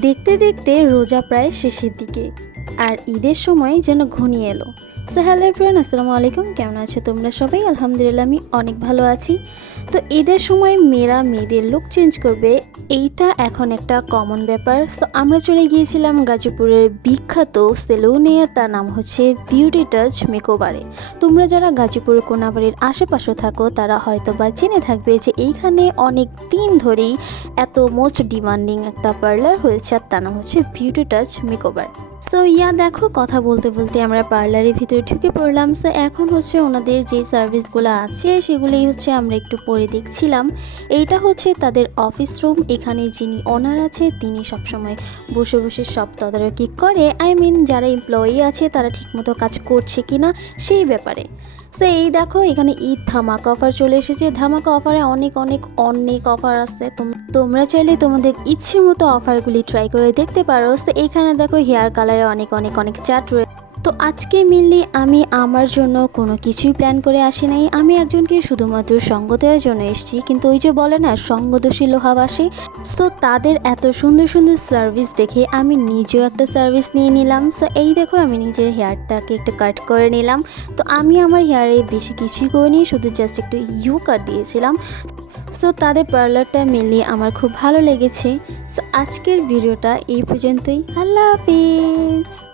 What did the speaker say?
দেখতে দেখতে রোজা প্রায় শেষের দিকে আর ঈদের সময় যেন ঘনিয়ে এলো। সো হ্যালো এভরিওয়ান, আসসালামু আলাইকুম। কেমন আছো তোমরা সবাই? আলহামদুলিল্লাহ আমি অনেক ভালো আছি। তো ঈদের সময় মেয়েরা মেয়েদের লুক চেঞ্জ করবে, এইটা এখন একটা কমন ব্যাপার। সো আমরা চলে গিয়েছিলাম গাজীপুরের বিখ্যাত সেলুনে, তার নাম হচ্ছে বিউটি টাচ মেকওভারে। তোমরা যারা গাজীপুর কোনাবাড়ির আশেপাশে থাকো তারা হয়তো বা জেনে থাকবে যে এইখানে অনেক দিন ধরেই এত মোস্ট ডিমান্ডিং একটা পার্লার হয়েছে, আর তার নাম হচ্ছে বিউটি টাচ মেকওভার। সো দেখো, কথা বলতে বলতে আমরা পার্লারের ভিতরে ঢুকে পড়লাম। সো এখন হচ্ছে ওনাদের যে সার্ভিসগুলো আছে সেগুলোই হচ্ছে আমরা একটু পরে দেখছিলাম। এইটা হচ্ছে তাদের অফিস রুম। এখানে যিনি ওনার আছে তিনি সবসময় বসে বসে সব তদারকি করে, যারা এমপ্লয়ি আছে তারা ঠিকমতো কাজ করছে কিনা সেই ব্যাপারে। সো এই দেখো, এখানে ঈদ ধামাকা অফার চলে এসেছে। ধামাকা অফারে অনেক অনেক অনেক অফার আছে। তোমরা চাইলে তোমাদের ইচ্ছে মতো অফারগুলি ট্রাই করে দেখতে পারো। তো এইখানে দেখো হেয়ার কালারে অনেক অনেক অনেক চার্ট রয়েছে। তো আজকে মেনলি আমি আমার জন্য কোনো কিছুই প্ল্যান করে আসি নাই। আমি একজনকে শুধুমাত্র সঙ্গ দেওয়ার জন্য এসেছি, কিন্তু ওই যে বলে না, সঙ্গদোষী লোহাবাসী। সো তাদের এত সুন্দর সুন্দর সার্ভিস দেখে আমি নিজেও একটা সার্ভিস নিয়ে নিলাম। সো এই দেখো, আমি নিজের হেয়ারটাকে একটু কাট করে নিলাম। তো আমি আমার হেয়ারে বেশি কিছুই করিনি, শুধু জাস্ট একটু ইউ কাট দিয়েছিলাম। সো তাদের পার্লারটা মেনলি আমার খুব ভালো লেগেছে। সো আজকের ভিডিওটা এই পর্যন্তই। আল্লাহ হাফিজ।